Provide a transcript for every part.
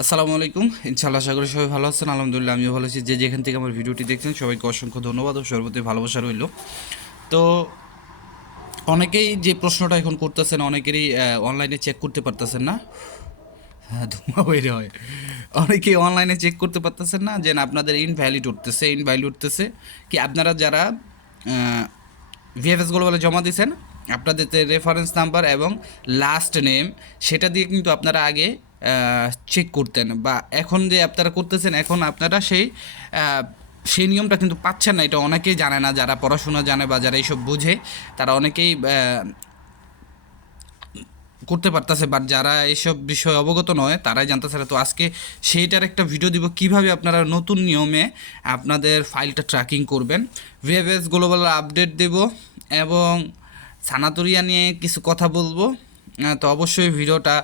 আসসালামু আলাইকুম। ইনশাআল্লাহ আশা করি সবাই ভালো আছেন। আলহামদুলিল্লাহ আমিও ভালো আছি। যে যেখান থেকে আমার ভিডিওটি দেখছেন সবাইকে অসংখ্য ধন্যবাদ ও সর্বতি ভালোবাসা রইল। তো অনেকেই যে প্রশ্নটা এখন করতেছেন, অনেকেরই অনলাইনে চেক করতে পারতেছেন না। হ্যাঁ, ধোঁয়া বের হয়। অনেকেই অনলাইনে চেক করতে পারতেছেন না যে আপনাদের ইনভ্যালিড উঠতেছে কি আপনারা যারা ভিএফএস গ্লোবালে জমা দিয়েছেন, আপনাদের রেফারেন্স নাম্বার এবং লাস্ট নেম সেটা দিয়ে কিন্তু আপনারা আগে চেক করতেন, বা এখন যে আপনারা করতেছেন এখন আপনারা সেই নিয়মটা কিন্তু পাচ্ছেন না। এটা অনেকেই জানে না, যারা পড়াশোনা জানে বা যারা এইসব বুঝে তারা অনেকেই করতে পারতেছে, বাট যারা এইসব বিষয়ে অবগত নয় তারাই জানতেছে না। তো আজকে সেইটার একটা ভিডিও দিব কিভাবে আপনারা নতুন নিয়মে আপনাদের ফাইলটা ট্র্যাকিং করবেন। ভিএফএস গ্লোবাল আপডেট দেব এবং সানাতোরিয়া নিয়ে কিছু কথা বলবো। তো অবশ্যই ভিডিওটা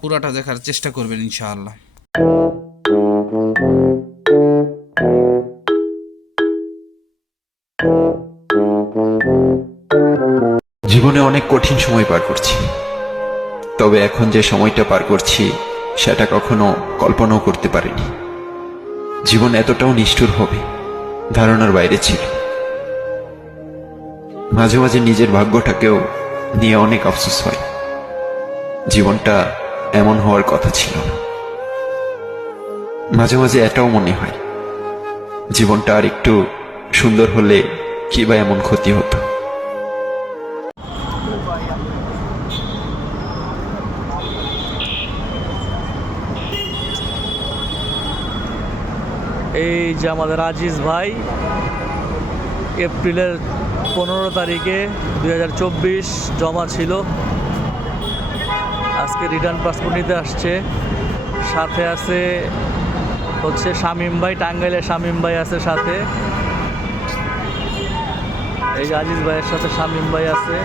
পুরোটা দেখার চেষ্টা করবেন ইনশাআল্লাহ। জীবনে অনেক কঠিন সময় পার করছি, তবে এখন যে সময়টা পার করছি সেটা কখনো কল্পনাও করতে পারিনি। জীবন এতটাও নিষ্ঠুর হবে ধারণার বাইরে ছিল। মাঝে মাঝে নিজের ভাগ্যটাকেও নিয়ে অনেক আফসোস হয়। জীবনটা এমন হওয়ার কথা ছিল না। মাঝে মাঝে এটাও মনে হয় জীবনটা আর একটু সুন্দর হলে কি বা এমন ক্ষতি হতো। এই যে আমাদের আজিজ ভাই এপ্রিলের 15 তারিখে 2024 জমা ছিল, আজকে রিটার্ন পাসপোর্ট নিতে আসছে। সাথে আছে হচ্ছে শামীম ভাই, টাঙ্গাইলের শামীম ভাই আছে সাথে। এই যে আজিজ ভাইয়ের সাথে শামীম ভাই আছে।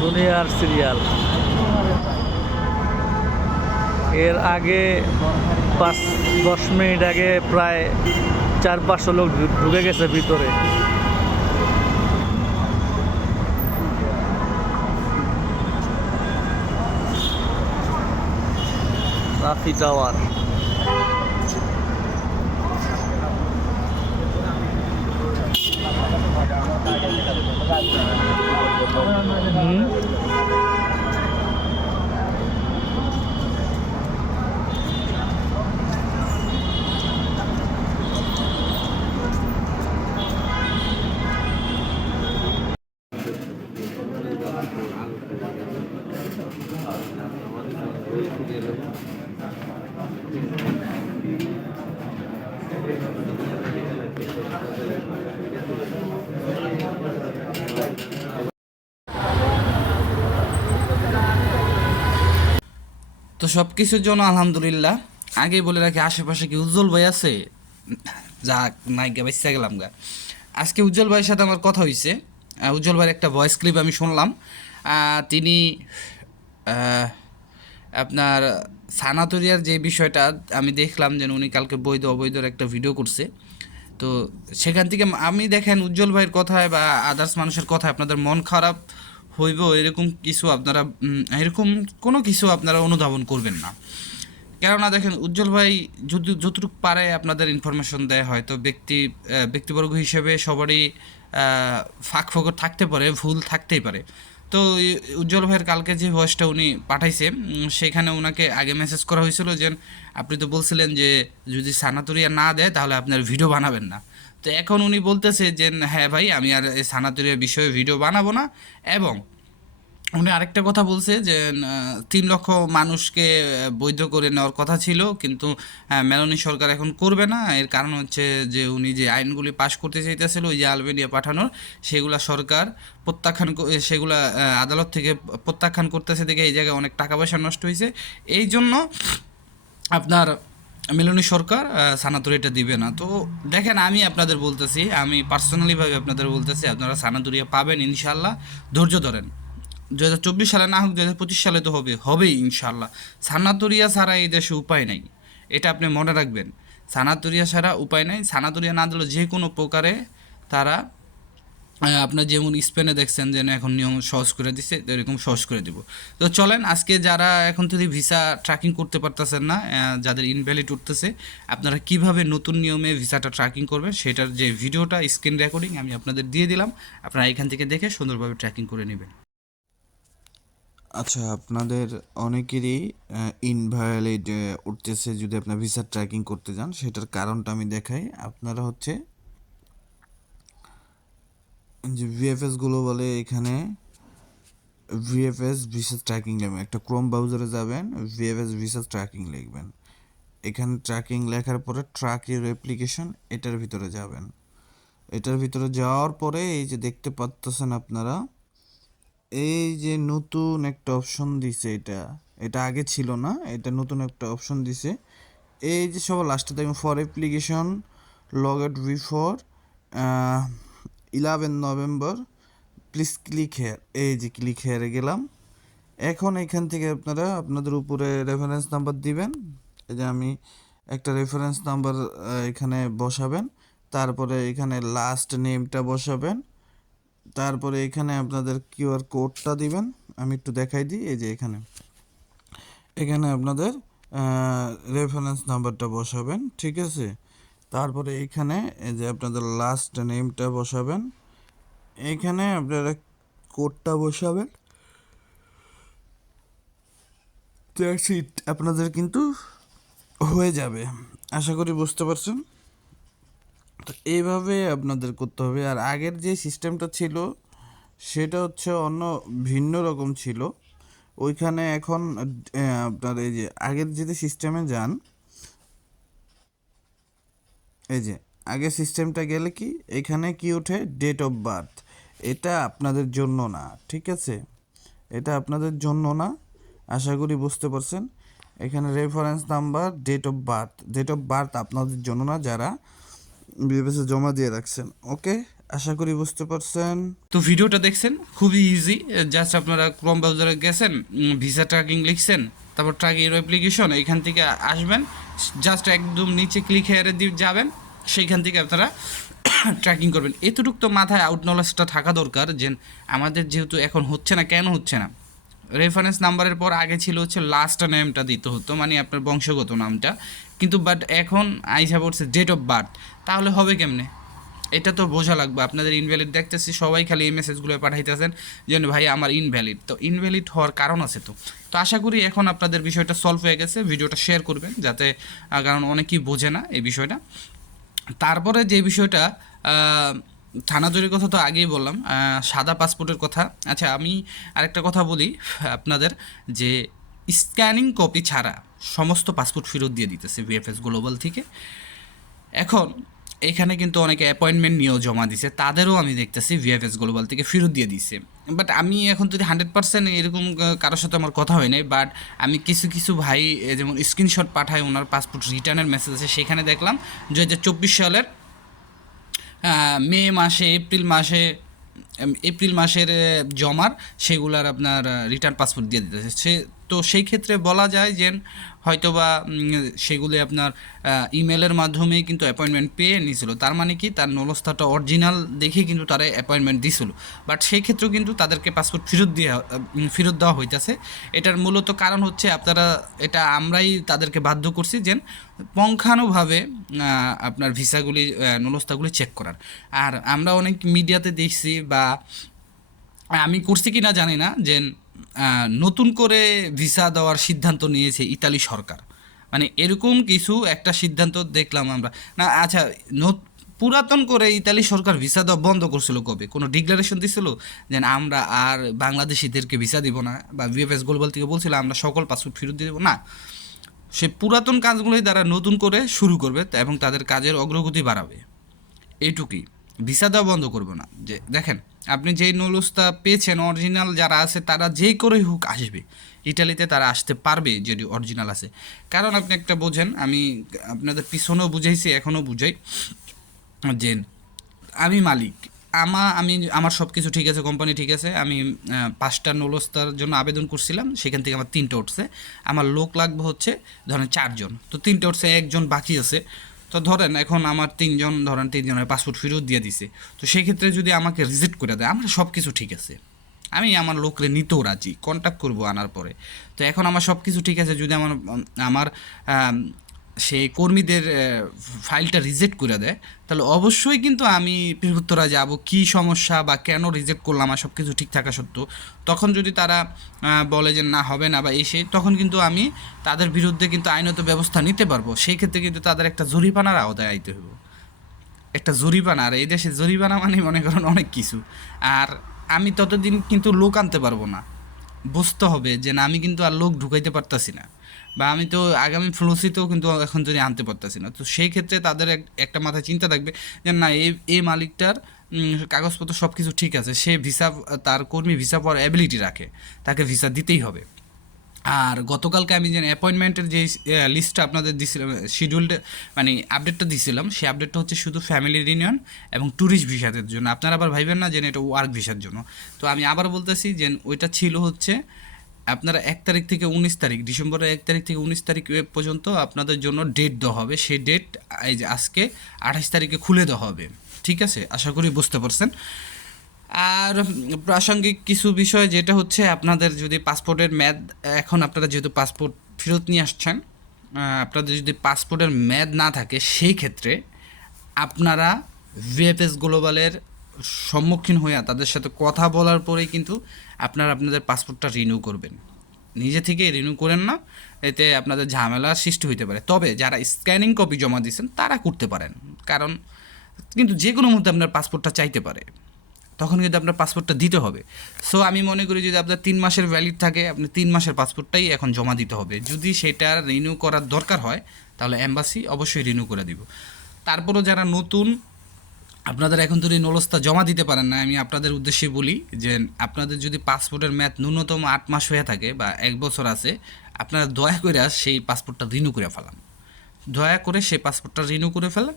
দুনিয়ার সিরিয়াল। এর আগে 5-10 মিনিট আগে প্রায় 400-500 লোক ঢুকে গেছে ভিতরে। রাফি টাওয়ার। তো সব কিছুর জন্য আলহামদুলিল্লাহ। আগেই বলে রাখি, আশেপাশে কি উজ্জ্বল ভাই আছে? যাক, নাইগা বাইসা গেলাম গা। আজকে উজ্জ্বল ভাইয়ের সাথে আমার কথা হয়েছে। উজ্জ্বল ভাইয়ের একটা ভয়েস ক্লিপ আমি শুনলাম। তিনি আহ, আপনার সানাতোরিয়ার যে বিষয়টা আমি দেখলাম যে উনি কালকে বৈধ অবৈধর একটা ভিডিও করছে। তো সেখান থেকে আমি দেখেন উজ্জ্বল ভাইয়ের কথায় বা আদার্স মানুষের কথায় আপনাদের মন খারাপ হইব এরকম কিছু আপনারা এরকম কোনো কিছু আপনারা অনুধাবন করবেন না। কেননা দেখেন, উজ্জ্বল ভাই যদি যতটুকু পারে আপনাদের ইনফরমেশন দেয়, হয়তো ব্যক্তিবর্গ হিসেবে সবারই ফাঁক ফোকর থাকতে পারে, ভুল থাকতেই পারে। তো উজ্জ্বল ভাইয়ের কালকে যে ভয়েসটা উনি পাঠাইছে, সেখানে ওনাকে আগে মেসেজ করা হয়েছিল যে আপনি তো বলছিলেন যে যদি সানাতুরিয়া না দেয় তাহলে আপনার ভিডিও বানাবেন না। তো এখন উনি বলতেছে যে হ্যাঁ ভাই, আমি আর এই সানাতুরিয়ার বিষয়ে ভিডিও বানাবো না। এবং উনি আরেকটা কথা বলছে যে 3 লক্ষ মানুষকে বৈধ করে নেওয়ার কথা ছিল, কিন্তু মেলানি সরকার এখন করবে না। এর কারণ হচ্ছে যে উনি যে আইনগুলি পাশ করতে চাইতেছিল ওই যে আলবেনিয়া পাঠানোর, সেগুলা সরকার সেগুলা আদালত থেকে প্রত্যাখ্যান করতেছে, দেখে এই জায়গায় অনেক টাকা পয়সা নষ্ট হয়েছে। এই জন্য আপনার মেলনি সরকার সানাতুরিয়াটা দিবে না। তো দেখেন, আমি আপনাদের বলতেছি, আমি পার্সোনালিভাবে আপনাদের বলতেছি, আপনারা সানাতুরিয়া পাবেন ইনশাল্লাহ। ধৈর্য ধরেন। 2024 সালে না হোক, 2025 সালে তো হবেই ইনশাল্লাহ। সানাতুরিয়া ছাড়া এই দেশে উপায় নাই, এটা আপনি মনে রাখবেন। সানাতুরিয়া ছাড়া উপায় নাই। সানাতুরিয়া না দিলে যে কোনো প্রকারে তারা আপনার যেমন স্পেনে দেখছেন যে না এখন নিয়ম সহজ করে দিছে, তো এরকম সহজ করে দিব। তো চলেন আজকে যারা এখন যদি ভিসা ট্র্যাকিং করতে পারতেছেন না, যাদের ইনভ্যালিড উঠতেছে, আপনারা কিভাবে নতুন নিয়মে ভিসাটা ট্র্যাকিং করবেন সেটার যে ভিডিওটা স্ক্রিন রেকর্ডিং আমি আপনাদের দিয়ে দিলাম, আপনারা এখান থেকে দেখে সুন্দরভাবে ট্র্যাকিং করে নেবেন। আচ্ছা, আপনাদের অনেকেরই ইনভ্যালিড উঠতেছে যদি আপনার ভিসা ট্র্যাকিং করতে যান। সেটার কারণটা আমি দেখাই। আপনারা হচ্ছে যে ভিএফএস গ্লোবালে এখানে ভিএফএস ভিসা ট্র্যাকিং লিখবেন, একটা ক্রোম ব্রাউজারে যাবেন, ভিএফএস ভিসা ট্র্যাকিং লিখবেন। এখানে ট্র্যাকিং লেখার পরে ট্র্যাক ইউর অ্যাপ্লিকেশন, এটার ভিতরে যাবেন। এটার ভিতরে যাওয়ার পরে এই যে দেখতে পাচ্ছেন আপনারা, এই যে নতুন একটা অপশন দিছে, এটা আগে ছিল না, এটা নতুন একটা অপশন দিছে। এই যে সবার লাস্টে দেখুন for application log out before 11 November please click here. এই যে ক্লিক হেয়ারে গেলাম। এখন এখান থেকে আপনারা আপনাদের উপরে রেফারেন্স নাম্বার দিবেন। এই যে আমি একটা রেফারেন্স নাম্বার এখানে বসাবেন, তারপরে এখানে লাস্ট নেমটা বসাবেন, তারপরে এখানে আপনাদের কিউআর কোডটা দিবেন। আমি একটু দেখাই দিই। এই যে এখানে আপনাদের রেফারেন্স নাম্বারটা বসাবেন, ঠিক আছে। তারপরে এখানে এই যে আপনাদের লাস্ট নেমটা বসাবেন, এখানে আপনারা কোডটা বসাবেন। দ্যাটস ইট, আপনাদের কিন্তু হয়ে যাবে। আশা করি বুঝতে পারছেন। তো এইভাবে আপনাদের করতে হবে। আর আগের যে সিস্টেমটা ছিল সেটা হচ্ছে অন্য ভিন্ন রকম ছিল। ওইখানে এখন আপনার এই যে আগের যদি সিস্টেমে যান, এই যে আগের সিস্টেমটা গেলে কি এখানে কি ওঠে, ডেট অফ বার্থ। এটা আপনাদের জন্য না, ঠিক আছে, এটা আপনাদের জন্য না। আশা করি বুঝতে পারছেন। এখানে reference number, date of birth আপনাদের জন্য না, যারা বিএফএসে জমা দিয়ে রাখছেন। ওকে, আশা করি বুঝতে পারছেন। তো ভিডিওটা দেখছেন খুবই ইজি, জাস্ট আপনারা ক্রোম ব্রাউজারে গেছেন, ভিসা ট্র্যাকিং লিখছেন, তারপর ট্র্যাক ইউর অ্যাপ্লিকেশন, এইখান থেকে আসবেন, জাস্ট একদম নিচে ক্লিক হেয়ারে যাবেন, সেইখান থেকে আপনারা ট্র্যাকিং করবেন। এতটুকু তো মাথায় আউট নলেজটা থাকা দরকার যে আমাদের যেহেতু এখন হচ্ছে না, কেন হচ্ছে না, রেফারেন্স নাম্বারের পর আগে ছিল হচ্ছে লাস্ট নেমটা দিতে হতো, মানে আপনার বংশগত নামটা, কিন্তু বাট এখন আইসা পড়ছে ডেট অফ বার্থ। তাহলে হবে কেমনে? এটা তো বোঝা লাগবে। আপনাদের ইনভ্যালিড দেখতেছি সবাই খালি এই মেসেজগুলো পাঠাইতেছেন যে ভাই আমার ইনভ্যালিড, তো ইনভ্যালিড হওয়ার কারণ আছে। তো আশা করি এখন আপনাদের বিষয়টা সলভ হয়ে গেছে। ভিডিওটা শেয়ার করবেন যাতে, কারণ অনেকেই বোঝে না এই বিষয়টা। তারপরে যে বিষয়টা থানা জরির কথা তো আগেই বললাম, সাদা পাসপোর্টের কথা। আচ্ছা, আমি আরেকটা কথা বলি আপনাদের, যে স্ক্যানিং কপি ছাড়া সমস্ত পাসপোর্ট ফেরত দিয়ে দিতেছে ভিএফএস গ্লোবাল থেকে। এখন এখানে কিন্তু অনেকে অ্যাপয়েন্টমেন্ট নিয়েও জমা দিছে, তাদেরও আমি দেখতেছি ভিএফএস গ্লোবাল থেকে ফেরত দিয়ে দিছে। বাট আমি এখন যদি 100% এরকম কারোর সাথে আমার কথা হয় নাই, বাট আমি কিছু কিছু ভাই যেমন স্ক্রিনশট পাঠায় ওনার পাসপোর্ট রিটার্নের মেসেজ আছে, সেখানে দেখলাম 2024 সালের মে মাসে, এপ্রিল মাসের জমার সেগুলার আপনার রিটার্ন পাসপোর্ট দিয়ে দিতেছে সে। তো সেই ক্ষেত্রে বলা যায় যে হয়তোবা সেগুলি আপনার ইমেলের মাধ্যমেই কিন্তু অ্যাপয়েন্টমেন্ট পেয়ে নিয়েছিল। তার মানে কি তার নলস্থাটা অরিজিনাল দেখে কিন্তু তারা অ্যাপয়েন্টমেন্ট দিছিল, বাট সেই ক্ষেত্রেও কিন্তু তাদেরকে পাসপোর্ট ফেরত দেওয়া হইতেছে। এটার মূলত কারণ হচ্ছে আপনারা, এটা আমরাই তাদেরকে বাধ্য করছি যে পুঙ্খানুভাবে আপনার ভিসাগুলি নলস্থাগুলি চেক করার। আর আমরা অনেক মিডিয়াতে দেখছি, বা আমি করছি কি না জানি না, যে নতুন করে ভিসা দেওয়ার সিদ্ধান্ত নিয়েছে ইতালি সরকার, মানে এরকম কিছু একটা সিদ্ধান্ত দেখলাম আমরা। না আচ্ছা, পুরাতন করে ইতালি সরকার ভিসা দেওয়া বন্ধ করছিল কবে? কোনো ডিক্লারেশন দিছিল যে আমরা আর বাংলাদেশিদেরকে ভিসা দিব না, বা ভিএফএস গ্লোবাল থেকে বলছিল আমরা সকল পাসপোর্ট ফেরত দিয়ে দেবো না। সে পুরাতন কাজগুলোই তারা নতুন করে শুরু করবে এবং তাদের কাজের অগ্রগতি বাড়াবে, এইটুকুই। ভিসা দেওয়া বন্ধ করবো না। যে দেখেন, আপনি যেই নলুসটা পেয়েছেন অরিজিনাল যারা আছে তারা যেই করেই হোক আসবে ইটালিতে, তারা আসতে পারবে যদি অরিজিনাল আছে। কারণ আপনি একটা বোঝেন, আমি আপনাদের পিছনেও বুঝাইছি, এখনও বুঝাই, যে আমি মালিক, আমার সব কিছু ঠিক আছে, কোম্পানি ঠিক আছে, আমি 5টা নলস্তার জন্য আবেদন করছিলাম, সেখান থেকে আমার 3টে উঠছে। আমার লোক লাগবে হচ্ছে ধরেন 4 জন, তো 3টে উঠছে, 1জন বাকি আছে। তো ধরেন এখন আমার তিনজনের পাসপোর্ট ফেরত দিয়ে দিছে, তো সেই ক্ষেত্রে যদি আমাকে রিজেক্ট করে দেয়, আমার সব কিছু ঠিক আছে, আমি আমার লোকরে নিতেও রাজি, কন্ট্যাক্ট করবো আনার পরে। তো এখন আমার সব কিছু ঠিক আছে, যদি আমার সেই কর্মীদের ফাইলটা রিজেক্ট করে দেয়, তাহলে অবশ্যই কিন্তু আমি বৃহত্তরা যাব কী সমস্যা বা কেন রিজেক্ট করলাম, আমার সব কিছু ঠিক থাকা সত্ত্বেও। তখন যদি তারা বলে যে না হবে না বা তখন কিন্তু আমি তাদের বিরুদ্ধে কিন্তু আইনত ব্যবস্থা নিতে পারবো। সেই ক্ষেত্রে কিন্তু তাদের একটা জরিমানার আওতায় আইতে হবে, একটা জরিমানা। আর এই দেশে জরিমানা মানে মনে করেন অনেক কিছু। আর আমি ততদিন কিন্তু লোক আনতে পারবো না, বুঝতে হবে যে না আমি কিন্তু আর লোক ঢুকাইতে পারতাছি না, বা আমি তো আগামী ফ্লোসিতেও কিন্তু এখন যদি আনতে পারতাছি না। তো সেই ক্ষেত্রে তাদের একটা মাথায় চিন্তা থাকবে যে না এই মালিকটার কাগজপত্র সব কিছু ঠিক আছে, সে ভিসা, তার কর্মী ভিসা পাওয়ার অ্যাবিলিটি রাখে, তাকে ভিসা দিতেই হবে। আর গতকালকে আমি যে অ্যাপয়েন্টমেন্টের যে লিস্টটা আপনাদের দিছিলাম, শিডিউলটা মানে আপডেটটা দিছিলাম, সেই আপডেটটা হচ্ছে শুধু ফ্যামিলি রিউনিয়ন এবং ট্যুরিস্ট ভিসাদের জন্য। আপনারা আবার ভাইবেন না যে এটা ওয়ার্ক ভিসার জন্য। তো আমি আবার বলতেছি যে ওইটা ছিল হচ্ছে আপনারা 1 তারিখ থেকে 19 তারিখ, ডিসেম্বরের 1 তারিখ থেকে 19 তারিখ পর্যন্ত আপনাদের জন্য ডেট দেওয়া হবে। সেই ডেট এই যে আজকে 28 তারিখে খুলে দেওয়া হবে। ঠিক আছে, আশা করি বুঝতে পারছেন। আর প্রাসঙ্গিক কিছু বিষয় যেটা হচ্ছে আপনাদের যদি পাসপোর্টের মেয়াদ, এখন আপনারা যেহেতু পাসপোর্ট ফেরত নিয়ে আসছেন, আপনাদের যদি পাসপোর্টের মেয়াদ না থাকে, সেই ক্ষেত্রে আপনারা ভিএফএস গ্লোবালের সম্মুখীন হইয়া তাদের সাথে কথা বলার পরেই কিন্তু আপনারা আপনাদের পাসপোর্টটা রিনিউ করবেন। নিজে থেকে রিনিউ করেন না, এতে আপনাদের ঝামেলার সৃষ্টি হইতে পারে। তবে যারা স্ক্যানিং কপি জমা দিয়েছেন তারা করতে পারেন, কারণ কিন্তু যে কোনো মুহূর্তে আপনার পাসপোর্টটা চাইতে পারে, তখন কিন্তু আপনার পাসপোর্টটা দিতে হবে। সো আমি মনে করি যদি আপনার 3 মাসের ভ্যালিড থাকে, আপনি 3 মাসের পাসপোর্টটাই এখন জমা দিতে হবে। যদি সেটা রিনিউ করার দরকার হয় তাহলে এম্বাসি অবশ্যই রিনিউ করে দিব। তারপরও যারা নতুন, আপনাদের এখন যদি নলস্তা জমা দিতে পারেন না, আমি আপনাদের উদ্দেশ্যে বলি যে আপনাদের যদি পাসপোর্টের মেয়াদ ন্যূনতম 8 মাস হয়ে থাকে বা 1 বছর আছে, আপনারা দয়া করে সেই পাসপোর্টটা রিনিউ করে ফেলান, দয়া করে সেই পাসপোর্টটা রিনিউ করে ফেলেন,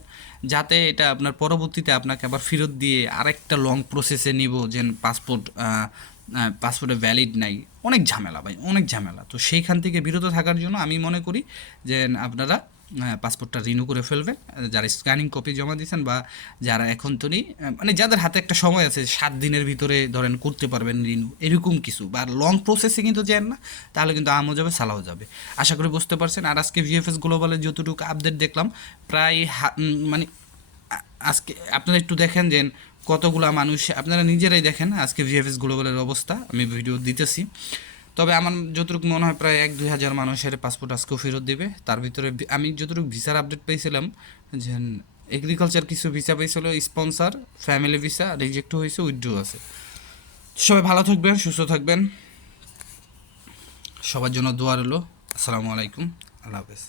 যাতে এটা আপনার পরবর্তীতে আপনাকে আবার ফেরত দিয়ে আরেকটা লং প্রসেসে নিব যে পাসপোর্টে ভ্যালিড নাই। অনেক ঝামেলা ভাই, অনেক ঝামেলা। তো সেইখান থেকে বিরত থাকার জন্য আমি মনে করি যে আপনারা পাসপোর্টটা রিনিউ করে ফেলবেন, যারা স্ক্যানিং কপি জমা দিয়েছেন বা যারা এখন তো মানে যাদের হাতে একটা সময় আছে 7 দিনের ভিতরে ধরেন করতে পারবেন রিনিউ, এরকম কিছু, বা লং প্রসেসে কিন্তু যান না, তাহলে কিন্তু আমও যাবে সালাও যাবে। আশা করি বুঝতে পারছেন। আর আজকে ভিএফএস গ্লোবালের যতটুকু আপডেট দেখলাম, প্রায় মানে আজকে আপনারা একটু দেখেন যে কতগুলা মানুষ, আপনারা নিজেরাই দেখেন আজকে ভিএফএস গ্লোবালের অবস্থা, আমি ভিডিও দিতেছি। তবে আমার যতটুকু মনে হয় প্রায় 1-2 হাজার মানুষের পাসপোর্ট আজকেও ফেরত দেবে। তার ভিতরে আমি যতটুকু ভিসার আপডেট পেয়েছিলাম যে এগ্রিকালচার কিছু ভিসা পেয়েছিল, স্পন্সার, ফ্যামিলি ভিসা রিজেক্ট হয়েছে, উইথড্র আছে। সবাই ভালো থাকবেন, সুস্থ থাকবেন, সবার জন্য দোয়া রইল। আসসালামু আলাইকুম, আল্লাহ হাফেজ।